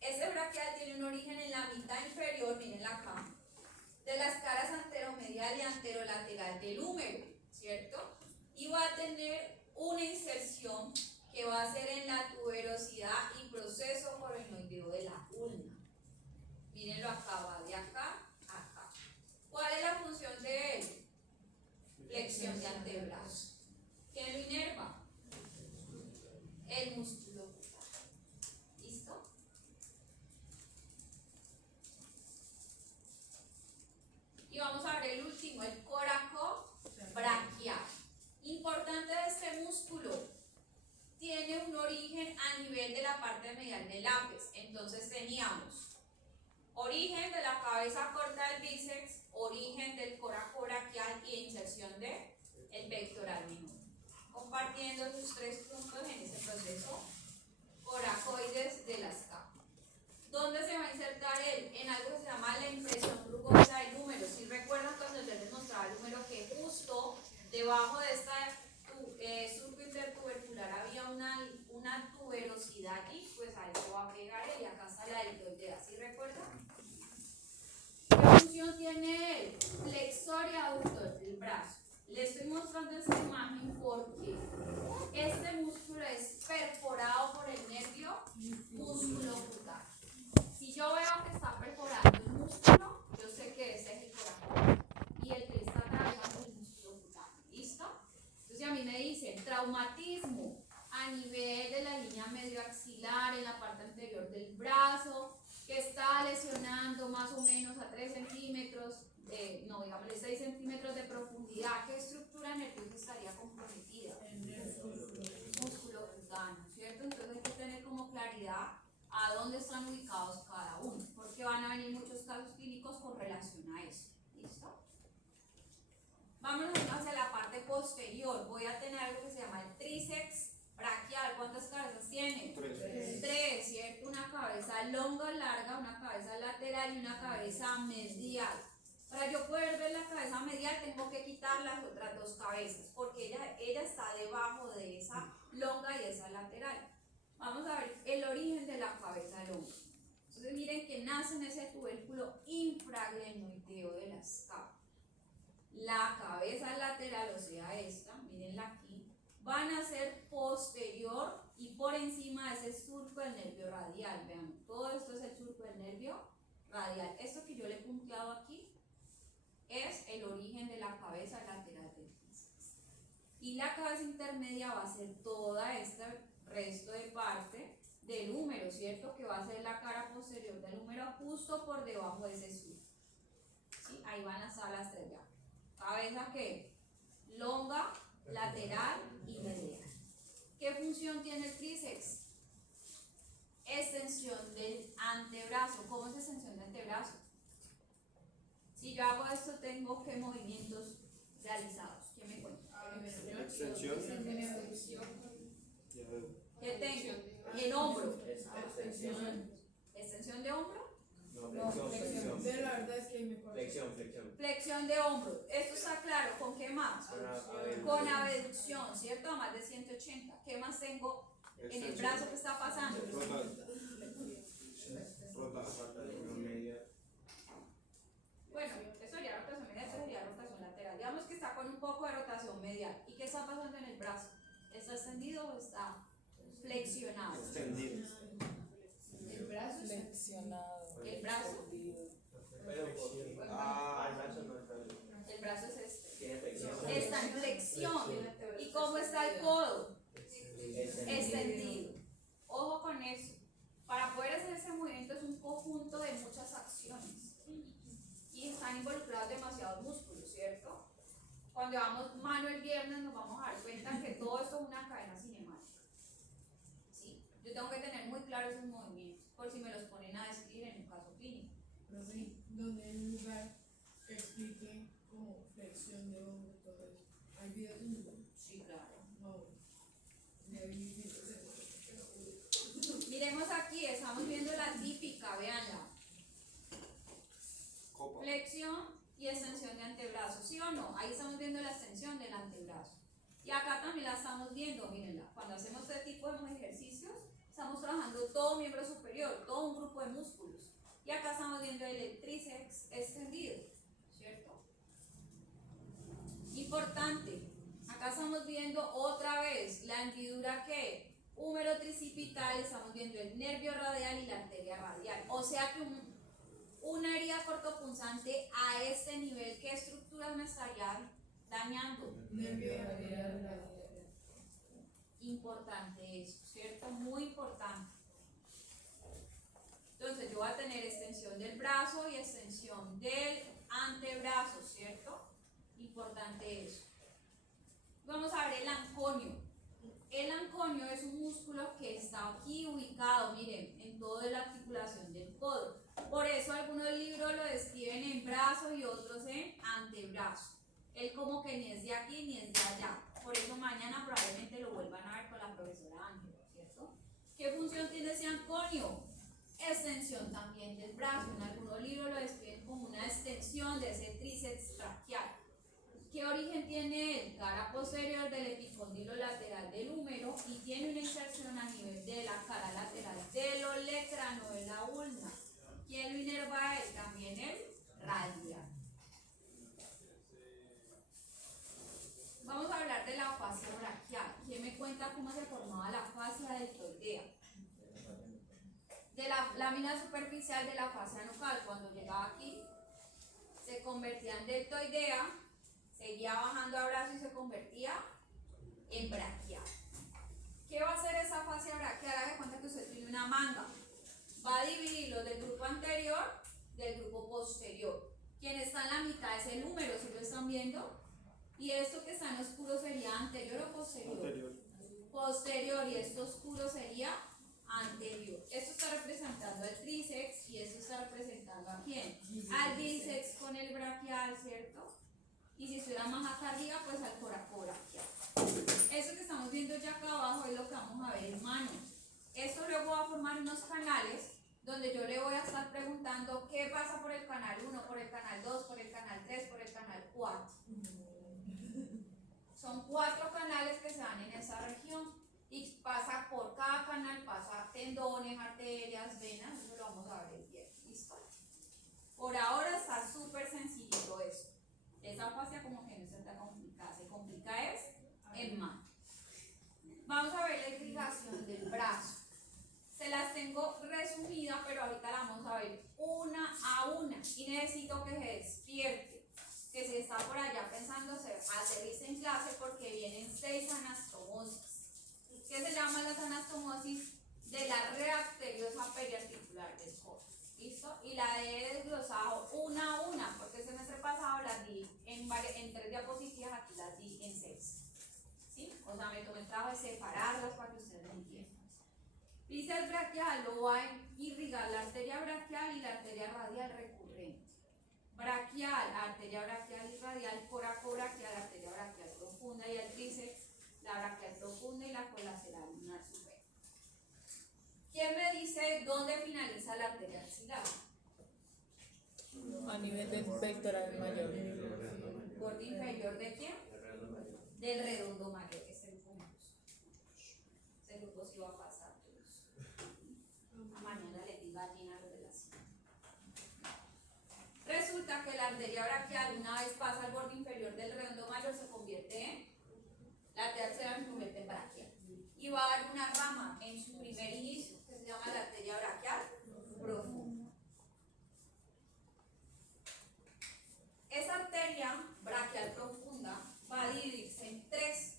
Ese braquial tiene un origen en la mitad inferior, mírenla acá, de las caras anteromedial y anterolateral del húmero, ¿cierto? Y va a tener una inserción que va a ser en la tuberosidad y proceso coronoideo de la ulna. Mírenlo acá, va de acá a acá. ¿Cuál es la función de él? Flexión de antebrazo. ¿Quién lo inerva? El músculo ocular. ¿Listo? Y vamos a ver el último, el coracobraquial. Importante de este músculo, tiene un origen a nivel de la parte medial del ápice. Entonces teníamos origen de la cabeza corta del bíceps, origen del coracobraquial y inserción del pectoral menor. Compartiendo sus tres puntos en ese proceso coracoides de la escápula. ¿Dónde se va a insertar él? En algo que se llama la impresión rugosa del húmero. Si recuerdan cuando yo les mostraba el húmero que justo debajo de esta surco intertubercular había una tuberosidad aquí, pues ahí se va a pegar él y acá está la deltoidea. ¿Sí recuerdan? ¿Qué función tiene él? Flexor y aductor del brazo. Le estoy mostrando esta imagen porque este músculo es perforado por el nervio musculocular. Si yo veo que está perforado el músculo, yo sé que ese es el corazón y el que está atravesando el músculo ocular. ¿Listo? Entonces a mí me dicen traumatismo a nivel de la línea medioaxilar en la parte anterior del brazo, que está lesionando más o menos a 3 centímetros, no, digamos 6 centímetros de profundidad. ¿Qué estructura nerviosa estaría comprometida? El músculo cutáneo, ¿cierto? Entonces hay que tener como claridad a dónde están ubicados cada uno, porque van a venir muchos casos clínicos con relación a eso. ¿Listo? Vámonos hacia la parte posterior. Voy a tener algo que se llama el tríceps braquial. ¿Cuántas cabezas tiene? Tres, ¿cierto? Una cabeza longa, larga, una cabeza lateral y una cabeza medial. Para yo poder ver la cabeza medial tengo que quitar las otras dos cabezas, porque ella está debajo de esa longa y esa lateral. Vamos a ver el origen de la cabeza longa. Entonces miren que nace en ese tubérculo infraglenoideo de la escápula. La cabeza lateral, o sea esta, mírenla aquí, van a ser posterior y por encima de ese surco del nervio radial. Vean, todo esto es el surco del nervio radial. Esto que yo le he punteado aquí es el origen de la cabeza lateral del bíceps. Y la cabeza intermedia va a ser toda este resto de parte del húmero, ¿cierto? Que va a ser la cara posterior del húmero justo por debajo de ese surco. ¿Sí? Ahí van a estar las tres ya. Cabeza que longa, lateral y medial. ¿Qué función tiene el tríceps? Extensión del antebrazo. ¿Cómo es extensión de antebrazo? Si yo hago esto, tengo ¿qué movimientos realizados? ¿Quién me cuenta? Extensión. ¿Qué tengo? Y el hombro. ¿Extensión de hombro? No, flexión. La verdad es que me Flexión. Flexión de hombro. ¿Esto está claro? ¿Con qué más? Con abducción, ¿cierto? A más de 180. ¿Qué más tengo en el brazo que está pasando? Bueno, eso sería rotación medial, eso sería rotación lateral. Digamos que está con un poco de rotación medial. ¿Y qué está pasando en el brazo? ¿Está extendido o está flexionado? Extendido. el brazo Flexionado. El brazo. El brazo es este. Está en flexión. ¿Y cómo está el codo? Extendido. Ojo con eso. Para poder hacer ese movimiento es un conjunto de muchas acciones. Y están involucrados demasiados músculos, ¿cierto? Cuando vamos mano el viernes nos vamos a dar cuenta que todo esto es una cadena cinemática. ¿Sí? Yo tengo que tener muy claros esos movimientos, por si me los ponen a describir en un caso clínico. Profe, donde hay un lugar que explique como flexión de hombro y todo eso. ¿Hay videos en YouTube? Sí, claro. No. Ya vi videos en YouTube. Miremos aquí, estamos viendo la típica, véanla. Flexión y extensión de antebrazo, ¿sí o no? Ahí estamos viendo la extensión del antebrazo. Y acá también la estamos viendo, mírenla. Cuando hacemos este tipo de ejercicios, estamos trabajando todo mi miembro superior, todo un grupo de músculos. Y acá estamos viendo el tríceps extendido, ¿cierto? Importante, acá estamos viendo otra vez la hendidura que húmero tricipital, estamos viendo el nervio radial y la arteria radial. O sea que una herida cortopunzante a este nivel, ¿qué estructuras me estaría dañando? Nervio radial. Importante eso, ¿cierto? Muy importante. Entonces yo voy a tener extensión del brazo y extensión del antebrazo, ¿cierto? Importante eso. Vamos a ver el anconio. El anconio es un músculo que está aquí ubicado, miren, en toda la articulación del codo. Por eso algunos libros lo describen en brazo y otros en antebrazo. Él como que ni es de aquí ni es de allá. Por eso mañana probablemente lo vuelvan a ver con la profesora Ángela, ¿cierto? ¿Qué función tiene ese anconio? Extensión también del brazo. En algunos libros lo describen como una extensión de ese tríceps braquial. ¿Qué origen tiene él? Cara posterior del epicóndilo lateral del húmero y tiene una inserción a nivel de la cara lateral del olecrano de la ulna. ¿Quién lo inerva a él? También el radial. Vamos a hablar de la fascia braquial. ¿Quién me cuenta cómo se formaba la fascia deltoidea? De la lámina superficial de la fascia nucal, cuando llegaba aquí, se convertía en deltoidea, seguía bajando a brazo y se convertía en braquial. ¿Qué va a hacer esa fascia braquial? Haga de cuenta que usted tiene una manga. Va a dividirlo del grupo anterior del grupo posterior. Quien está en la mitad es el húmero, ¿sí lo están viendo? Y esto que está en oscuro sería anterior o posterior. Anterior. Posterior, y esto oscuro sería anterior. Esto está representando al tríceps y esto está representando a quién? Al bíceps con el braquial, ¿cierto? Y si estuviera más acá arriba, pues al coracobraquial. Eso que estamos viendo ya acá abajo es lo que vamos a ver en manos. Esto luego va a formar unos canales donde yo le voy a estar preguntando qué pasa por el canal 1, por el canal 2, por el canal 3, por el canal 4. Son 4 canales que se dan en esa región y pasa por cada canal, pasa tendones, arterias, venas, eso lo vamos a ver el viernes. ¿Listo? Por ahora está súper sencillito eso. Esa fascia como que no está tan complicada, se complica es en mano. Vamos a ver la irrigación del brazo. Se las tengo resumidas, pero ahorita la vamos a ver una a una y necesito que se despierte. Que si está por allá pensando, se aterrice en clase porque vienen 6 anastomosis. ¿Qué se llaman las anastomosis? De la rearteriosa periarticular del codo. ¿Listo? Y la he desglosado una a una porque el semestre pasado las di en 3 diapositivas, aquí las di en 6. ¿Sí? O sea, me tomé el trabajo de separarlas para que ustedes lo entiendan. Bíceps braquial lo va a irrigar la arteria braquial y la arteria radial recurrente. Braquial, arteria braquial y radial, coracobraquial, arteria braquial profunda y el tríceps, la braquial profunda y la colateral lunar superior. ¿Quién me dice dónde finaliza la arteria axilar? A nivel del pectoral mayor. ¿Borde inferior de quién? Del redondo mayor, que es el punto. Ese grupo sí va a pasar todos. Mañana les digo allí en algo de la cita. Resulta que la arteria braquial, una vez pasa al borde inferior del redondo mayor, se convierte en, la arteria axilar se convierte en braquial. Y va a dar una rama en su primer inicio, que se llama la arteria braquial profunda. Esa arteria braquial profunda va a dividirse en 3.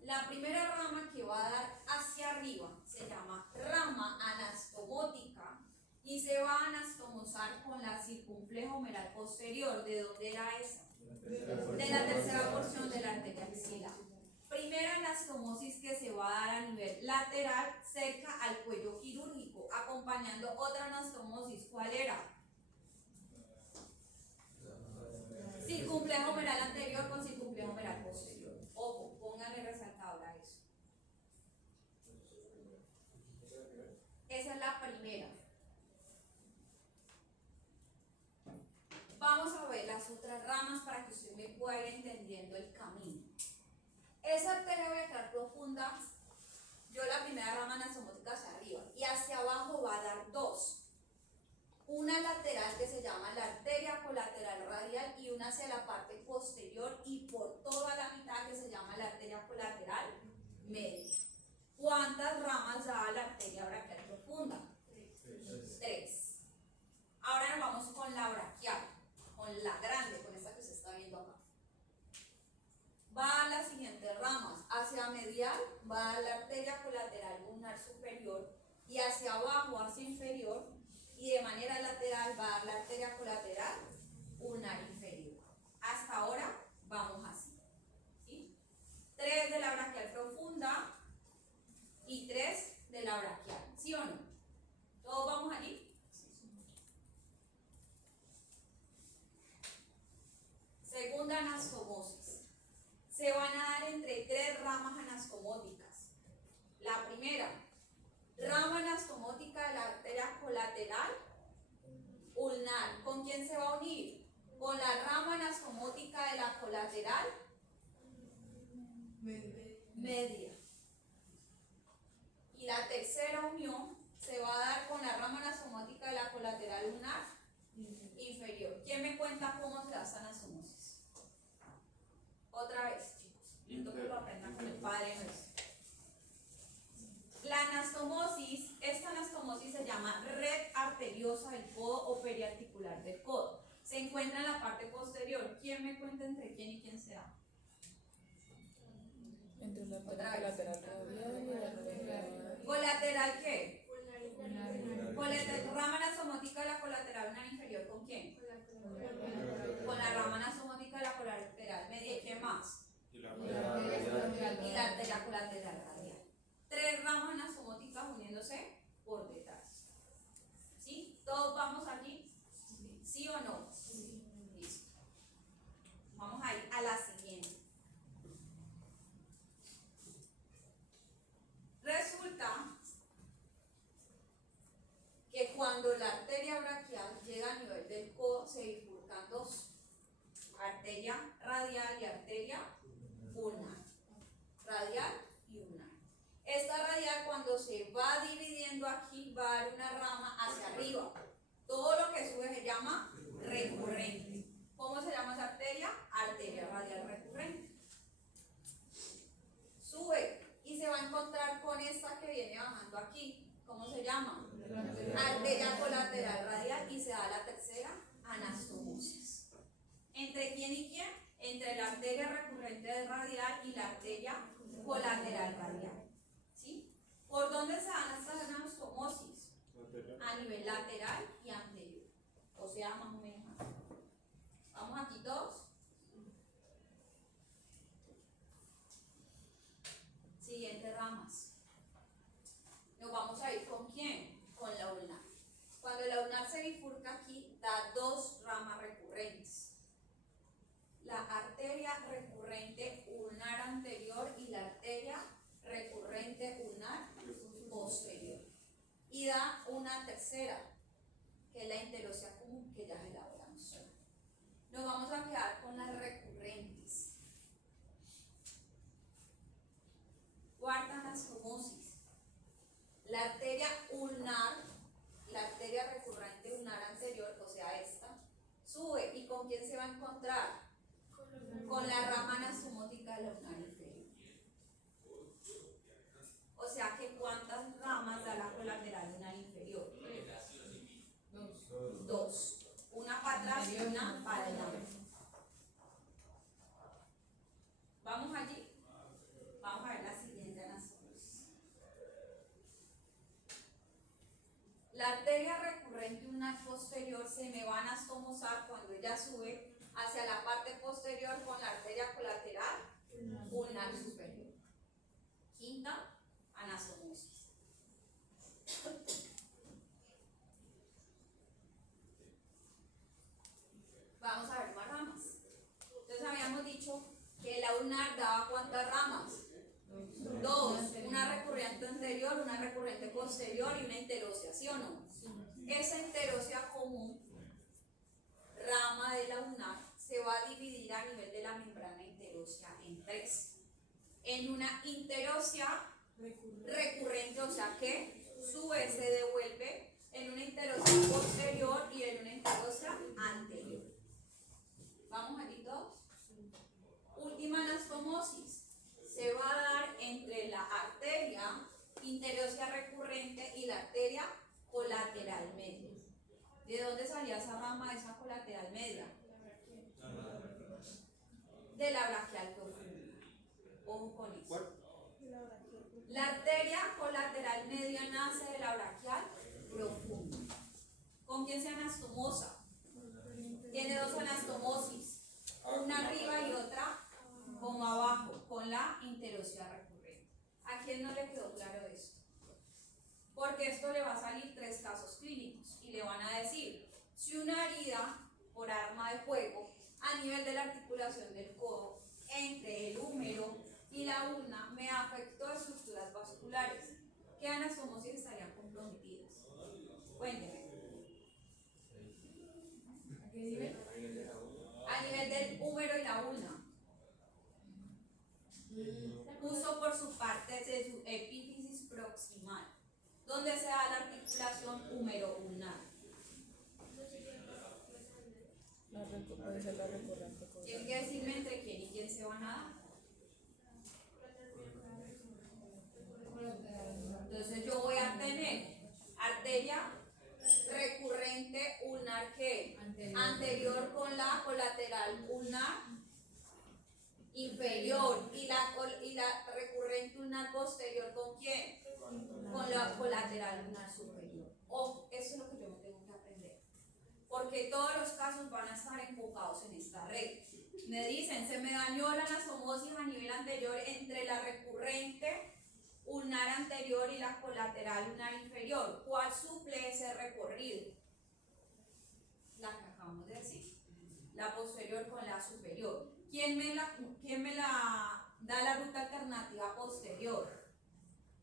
La primera rama que va a dar hacia arriba se llama rama anastomótica y se va a anastomosar con la circunflejo humeral posterior. ¿De dónde era esa? De la tercera porción de la arteria axilar. Primera anastomosis que se va a dar a nivel lateral cerca al cuello quirúrgico, acompañando otra anastomosis. ¿Cuál era? Circunflejo humeral anterior con circunflejo humeral posterior. Ojo, pónganle resaltador a eso. Esa es la primera. Vamos a ver las otras ramas para que usted me pueda ir entendiendo el camino. Esa arteria braquial profunda, yo la primera rama anastomótica hacia arriba y hacia abajo va a dar dos. Una lateral que se llama la arteria colateral radial y una hacia la parte posterior y por toda la mitad que se llama la arteria colateral media. ¿Cuántas ramas da la arteria braquial profunda? 3. Ahora nos vamos con la braquial, con la grande, con esta que usted está viendo acá. Va a las siguientes ramas. Hacia medial va a la arteria colateral ulnar superior y hacia abajo, hacia inferior, y de manera lateral va a la arteria colateral ulnar inferior. Hasta ahora vamos así, ¿sí? 3 de la braquial profunda y 3 de la braquial, ¿sí o no? ¿Todos vamos allí? Segunda anastomosis. Se van a dar entre 3 ramas anastomóticas. La primera, rama anastomótica de la arteria colateral ulnar. ¿Con quién se va a unir? Con la rama anastomótica de la colateral media. Y la tercera unión se va a dar con la rama anastomótica de la colateral ulnar inferior. ¿Quién me cuenta cómo se da esta anastomosis? Otra vez, chicos. Necesito que lo aprendan con el Padre Nuestro. La anastomosis, esta anastomosis se llama red arteriosa del codo o periarticular del codo. Se encuentra en la parte posterior. ¿Quién me cuenta entre quién y quién se da? Entre la arteria colateral radial y la arteria. ¿Colateral qué? Colateral, rama anastomotica de la colateral ulnar inferior. ¿Con quién? Con la rama anastomotica de la colateral media. ¿Y qué más? Y la Y la arteria colateral radial. 3 ramas anastomóticas uniéndose por detrás. ¿Sí? ¿Todos vamos allí? ¿Sí o no? Listo. Vamos a ir a la siguiente. Resulta que cuando la arteria braquial llega a nivel del codo se bifurcan 2. Arteria radial y arteria ulnar. Radial y ulnar. Esta radial cuando se va dividiendo aquí va a dar una rama hacia arriba. Todo lo que sube se llama recurrente. ¿Cómo se llama esa arteria? Arteria radial recurrente. Sube y se va a encontrar con esta que viene bajando aquí. ¿Cómo se llama? Arteria colateral radial y se da la tercera anastomosis. ¿Entre quién y quién? Entre la arteria recurrente radial y la arteria colateral radial. ¿Sí? ¿Por dónde se dan estas anastomosis? A nivel lateral y anterior. O sea, más o menos así. ¿Vamos aquí todos? Siguientes ramas. Nos vamos a ir con quién? Con la ulnar. Cuando la ulnar se bifurca aquí, da 2 ramas recurrentes. La arteria recurrente ulnar anterior y la arteria recurrente ulnar posterior. Y da una tercera, que es la interósea común, que ya se elaboramos. Nos vamos a quedar con las recurrentes. Cuarta anastomosis. La arteria ulnar, la arteria recurrente ulnar anterior, o sea esta, sube. ¿Y con quién se va a encontrar? Con la rama anastomótica de la ulnar inferior. O sea que ¿cuántas ramas da la colateral ulnar inferior? 2. Una para atrás y una para adelante. ¿Vamos allí? Vamos a ver la siguiente anastomosis. La arteria recurrente ulnar posterior se me va a anastomosar cuando ella sube hacia la parte posterior con la arteria colateral ulnar superior. Quinta anastomosis. Vamos a ver más ramas. Entonces habíamos dicho que la ulnar daba ¿cuántas ramas? 2. Una recurrente anterior, una recurrente posterior y una interósea, ¿sí o no? Esa interósea común, rama de la ulnar, se va a dividir a nivel de la membrana interósea en 3. En una interósea recurrente, o sea que sube, se devuelve rama esa colateral media? De la braquial profunda. Ojo con eso. ¿Cuál? La arteria colateral media nace de la braquial profunda. ¿Con quién se anastomosa? Tiene dos anastomosis, una arriba y otra como abajo, con la interosidad recurrente. ¿A quién no le quedó claro esto? Porque esto le va a salir 3 casos clínicos y le van a decir, si una herida por arma de fuego a nivel de la articulación del codo entre el húmero y la ulna me afectó estructuras vasculares, ¿qué anastomosis estarían comprometidas? Cuénteme. ¿A qué nivel? A nivel del húmero y la ulna. Justo por su parte de su epífisis proximal, donde se da la articulación húmero-ulnar. Puede ser la recurrente. Tienen que decirme entre quién y quién se van a dar. Entonces yo voy a tener arteria recurrente ulnar que anterior con la colateral ulnar inferior y la recurrente ulnar posterior ¿con quién? Con la colateral ulnar superior. Ojo, eso es lo que yo me tengo que aprender. Porque todos los casos van a estar enfocados en esta red. Me dicen, se me dañó la anastomosis a nivel anterior entre la recurrente ulnar anterior y la colateral ulnar inferior. ¿Cuál suple ese recorrido? La que acabamos de decir. La posterior con la superior. ¿Quién me la da la ruta alternativa posterior?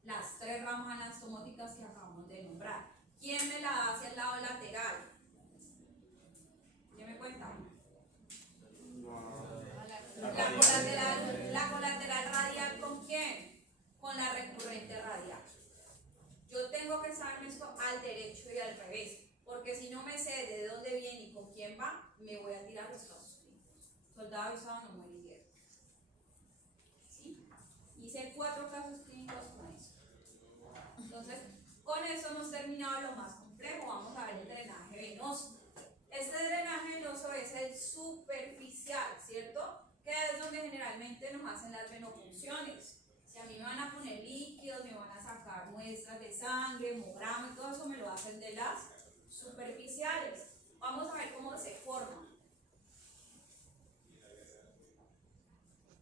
Las 3 ramas anastomóticas que acabamos de nombrar. ¿Quién me la da hacia el lado lateral? ¿Qué me cuenta? La colateral radial ¿con quién? Con la recurrente radial. Yo tengo que saberme esto al derecho y al revés, porque si no me sé de dónde viene y con quién va, me voy a tirar los casos clínicos. Soldado avisado no muere hierro. ¿Sí? Hice 4 casos clínicos con eso. Entonces, con eso hemos terminado lo más complejo. Vamos a ver el drenaje venoso. Este drenaje venoso es el superficial, ¿cierto? Que es donde generalmente nos hacen las venopunciones. Si a mí me van a poner líquidos, me van a sacar muestras de sangre, hemograma y todo eso me lo hacen de las superficiales. Vamos a ver cómo